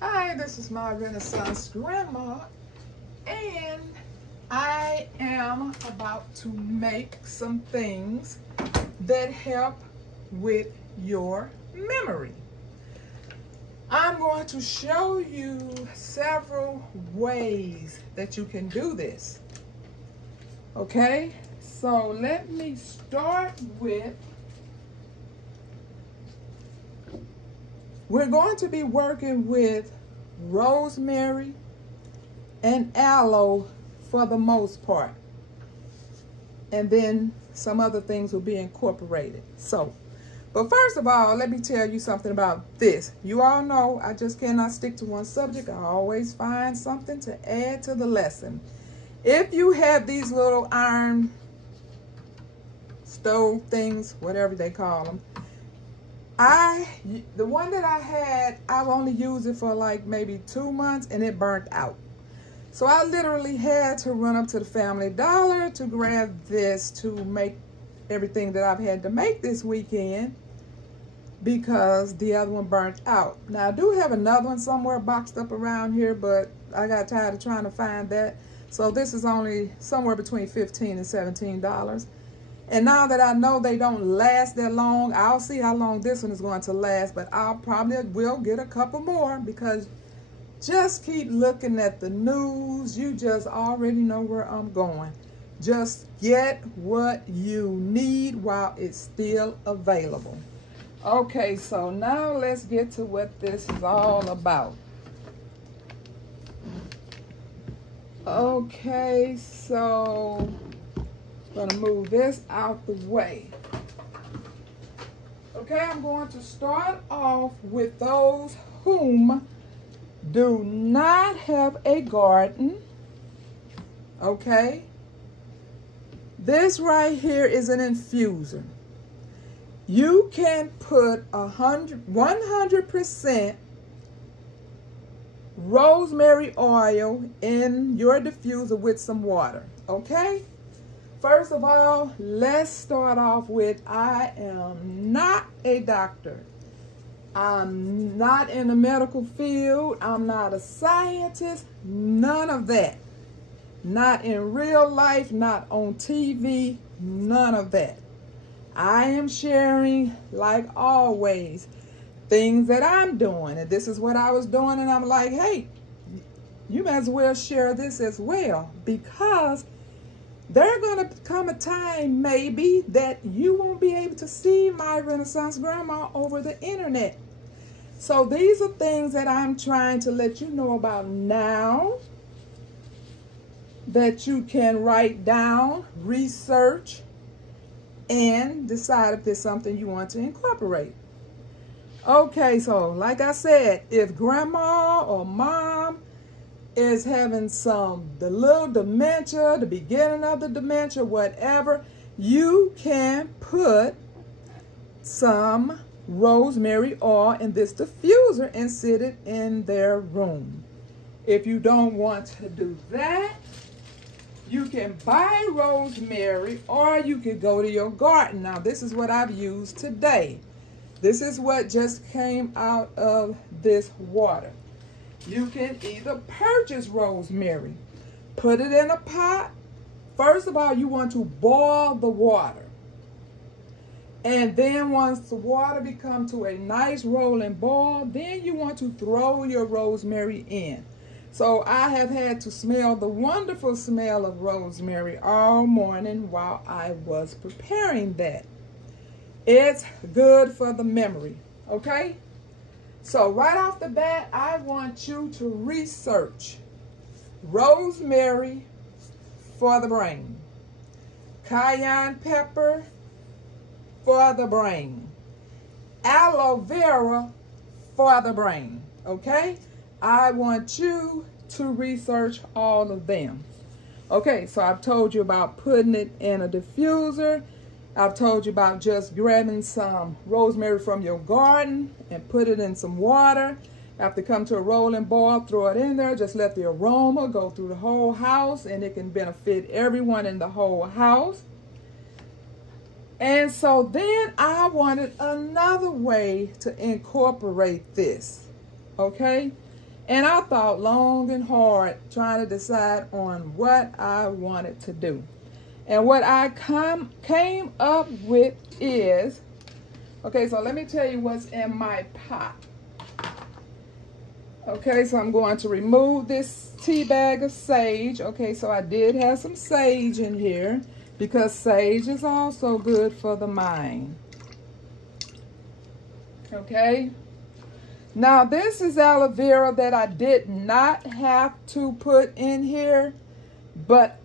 Hi, this is my Renaissance grandma, and I am about to make some things that help with your memory. I'm going to show you several ways that you can do this. Okay, so let me start with, we're going to be working with rosemary and aloe for the most part. And then some other things will be incorporated. But first of all, let me tell you something about this. You all know I just cannot stick to one subject. I always find something to add to the lesson. If you have these little iron stove things, whatever they call them, the one that I had, I've only used it for like maybe 2 months and it burnt out. So I literally had to run up to the Family Dollar to grab this to make everything that I've had to make this weekend because the other one burnt out. Now I do have another one somewhere boxed up around here, but I got tired of trying to find that. So this is only somewhere between $15 and $17. And now that I know they don't last that long, I'll see how long this one is going to last, but I'll probably will get a couple more because just keep looking at the news. You just already know where I'm going. Just get what you need while it's still available. Okay, so now let's get to what this is all about. Okay, so I'm gonna move this out the way. Okay, I'm going to start off with those whom do not have a garden. Okay, this right here is an infuser. You can put 100% rosemary oil in your diffuser with some water. Okay, first of all, let's start off with, I am not a doctor. I'm not in the medical field. I'm not a scientist. None of that. Not in real life, not on TV, none of that. I am sharing, like always, things that I'm doing. And this is what I was doing. And I'm like, hey, you might as well share this as well, because there's going to come a time maybe that you won't be able to see my Renaissance grandma over the internet. So these are things that I'm trying to let you know about now that you can write down, research, and decide if there's something you want to incorporate. Okay, so like I said, if grandma or mom is having the little dementia, the beginning of the dementia, whatever, you can put some rosemary oil in this diffuser and sit it in their room. If you don't want to do that, you can buy rosemary, or you could go to your garden. Now, this is what I've used today. This is what just came out of this water. You can either purchase rosemary, put it in a pot. First of all, you want to boil the water. And then once the water becomes to a nice rolling boil, then you want to throw your rosemary in. So I have had to smell the wonderful smell of rosemary all morning while I was preparing that. It's good for the memory, okay? So right off the bat, I want you to research rosemary for the brain, cayenne pepper for the brain, aloe vera for the brain, okay? I want you to research all of them. Okay, so I've told you about putting it in a diffuser. I've told you about just grabbing some rosemary from your garden and put it in some water. After come to a rolling boil, throw it in there. Just let the aroma go through the whole house, and it can benefit everyone in the whole house. And so then I wanted another way to incorporate this, okay? And I thought long and hard trying to decide on what I wanted to do. And what I came up with is, okay, so let me tell you what's in my pot. Okay, so I'm going to remove this tea bag of sage. Okay, so I did have some sage in here because sage is also good for the mind. Okay. Now, this is aloe vera that I did not have to put in here, but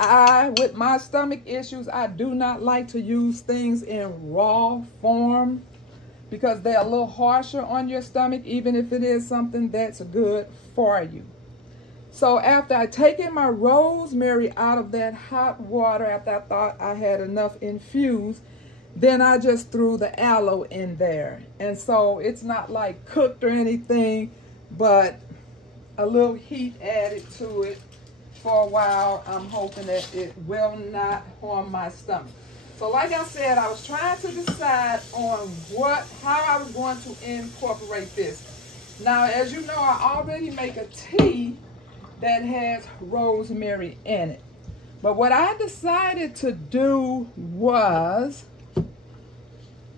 with my stomach issues, I do not like to use things in raw form because they're a little harsher on your stomach, even if it is something that's good for you. So after I taken my rosemary out of that hot water, after I thought I had enough infused, then I just threw the aloe in there. And so it's not like cooked or anything, but a little heat added to it for a while. I'm hoping that it will not harm my stomach. So like I said, I was trying to decide on how I was going to incorporate this. Now, as you know, I already make a tea that has rosemary in it. But what I decided to do was,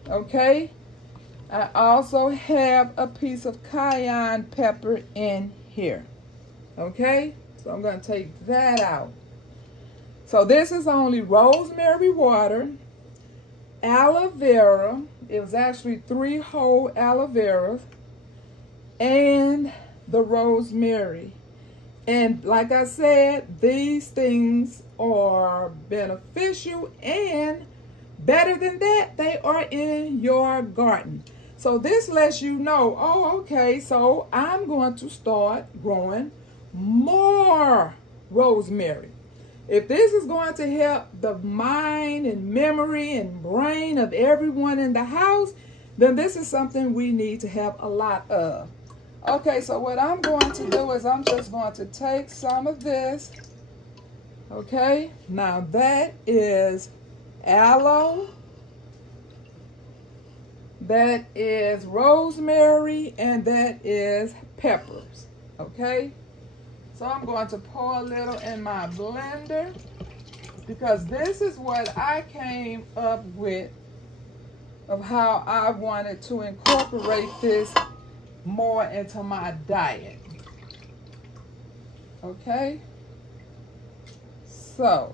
okay, I also have a piece of cayenne pepper in here. Okay, so I'm going to take that out. So this is only rosemary water, aloe vera. It was actually 3 whole aloe veras, and the rosemary. And like I said, these things are beneficial, and better than that, they are in your garden. So this lets you know, oh, okay, so I'm going to start growing more rosemary. If this is going to help the mind and memory and brain of everyone in the house, then this is something we need to have a lot of. Okay, so what I'm going to do is I'm just going to take some of this. Okay, now that is aloe, that is rosemary, and that is peppers. Okay, so I'm going to pour a little in my blender because this is what I came up with of how I wanted to incorporate this more into my diet. Okay, so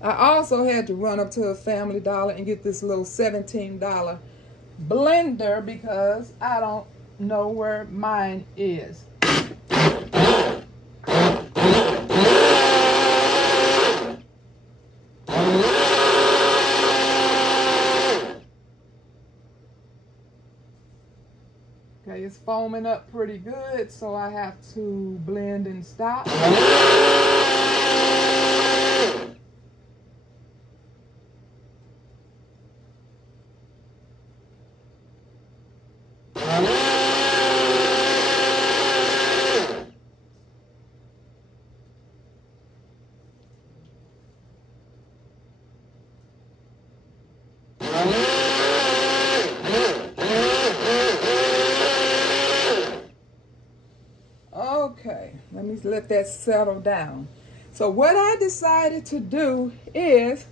I also had to run up to a Family Dollar and get this little $17 blender because I don't know where mine is. Okay, it's foaming up pretty good, so I have to blend and stop. Okay, let me let that settle down. So what I decided to do is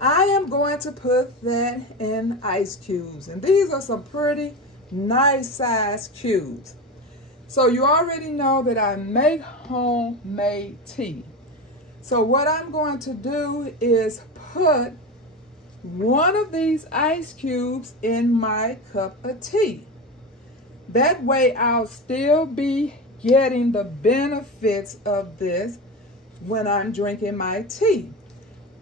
I am going to put that in ice cubes. And these are some pretty nice size cubes. So you already know that I make homemade tea. So what I'm going to do is put one of these ice cubes in my cup of tea. That way I'll still be getting the benefits of this when I'm drinking my tea.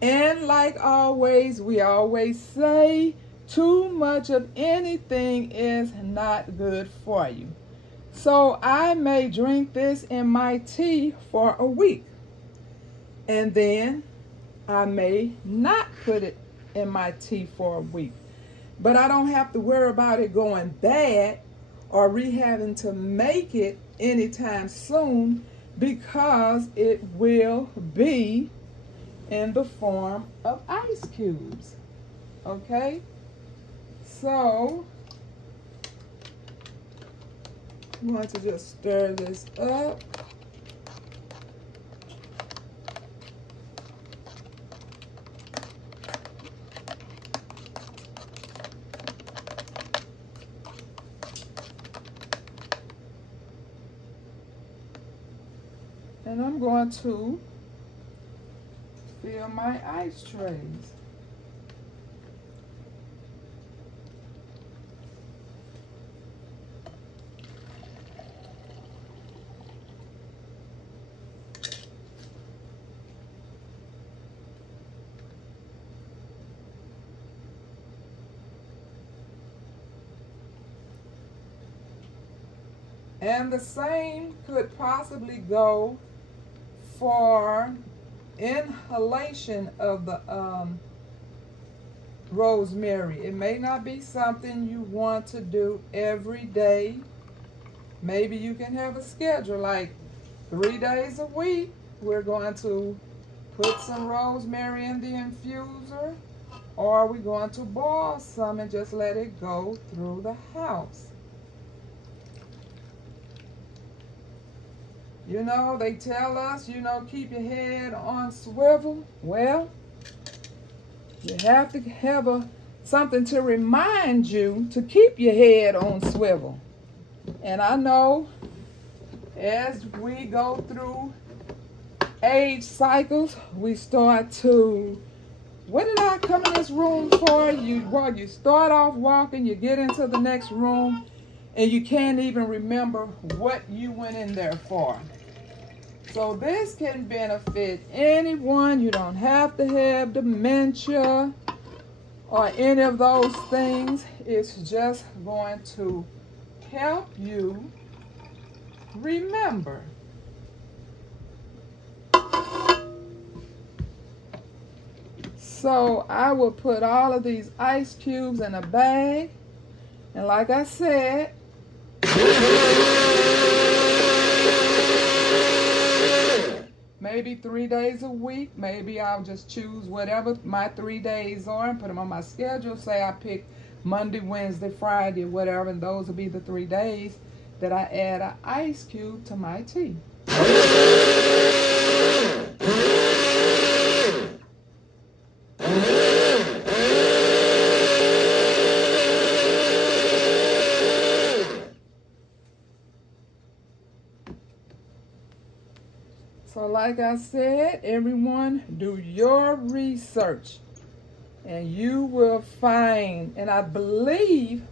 And like always, we always say, too much of anything is not good for you. So I may drink this in my tea for a week. And then I may not put it in my tea for a week. But I don't have to worry about it going bad or having to make it anytime soon because it will be in the form of ice cubes. Okay, so I'm going to just stir this up. And I'm going to fill my ice trays. And the same could possibly go for inhalation of the rosemary. It may not be something you want to do every day. Maybe you can have a schedule like 3 days a week. We're going to put some rosemary in the infuser, or we're going to boil some and just let it go through the house. You know, they tell us, you know, keep your head on swivel. Well, you have to have something to remind you to keep your head on swivel. And I know as we go through age cycles, we start to, what did I come in this room for? You start off walking, you get into the next room, and you can't even remember what you went in there for. So this can benefit anyone. You don't have to have dementia or any of those things. It's just going to help you remember. So I will put all of these ice cubes in a bag. And like I said, maybe 3 days a week. Maybe I'll just choose whatever my 3 days are and put them on my schedule. Say I pick Monday, Wednesday, Friday, whatever, and those will be the 3 days that I add an ice cube to my tea. So like I said, everyone do your research and you will find, and I believe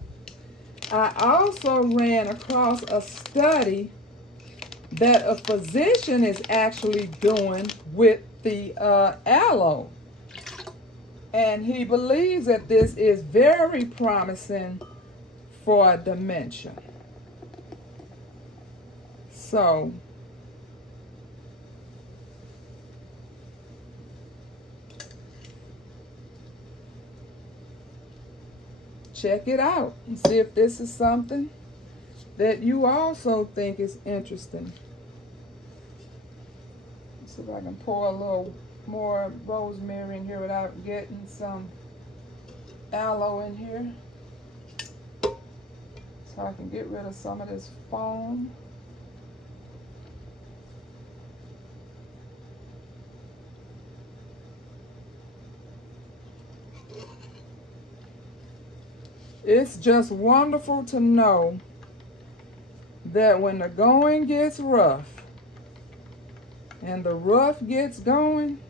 I also ran across a study that a physician is actually doing with the aloe. And he believes that this is very promising for dementia. So check it out and see if this is something that you also think is interesting. Let's see if I can pour a little more rosemary in here without getting some aloe in here, so I can get rid of some of this foam. It's just wonderful to know that when the going gets rough and the rough gets going,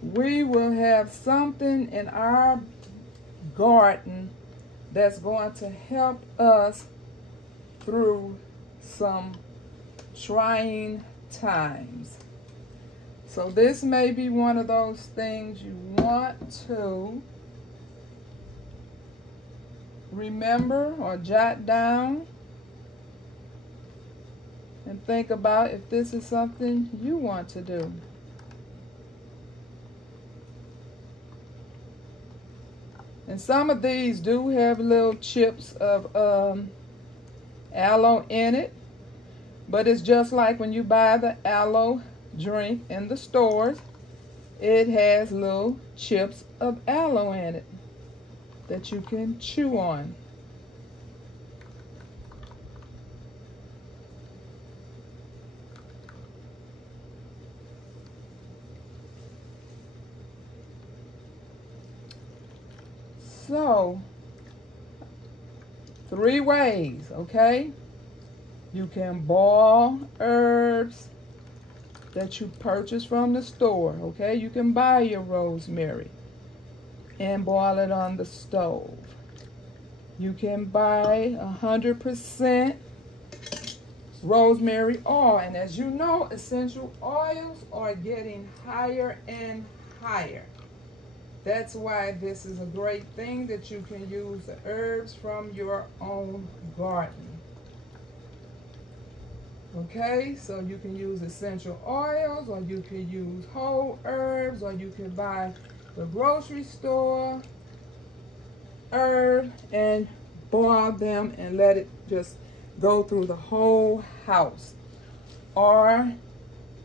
we will have something in our garden that's going to help us through some trying times. So this may be one of those things you want to remember or jot down and think about if this is something you want to do. And some of these do have little chips of aloe in it, but it's just like when you buy the aloe drink in the stores, it has little chips of aloe in it that you can chew on. So, 3 ways, okay? You can boil herbs that you purchase from the store, okay? You can buy your rosemary and boil it on the stove. You can buy 100% rosemary oil, and as you know, essential oils are getting higher and higher. That's why this is a great thing that you can use the herbs from your own garden. Okay, so you can use essential oils, or you can use whole herbs, or you can buy the grocery store herb and boil them and let it just go through the whole house. Or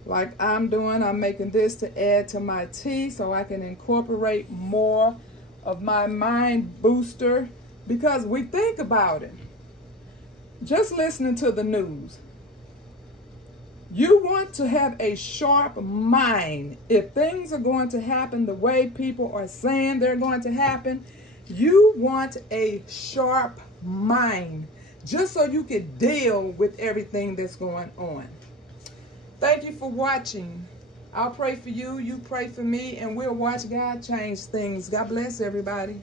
like I'm doing, I'm making this to add to my tea so I can incorporate more of my mind booster, because we think about it. Just listening to the news. You want to have a sharp mind. If things are going to happen the way people are saying they're going to happen, you want a sharp mind, just so you can deal with everything that's going on. Thank you for watching. I'll pray for you, you pray for me, and we'll watch God change things. God bless everybody.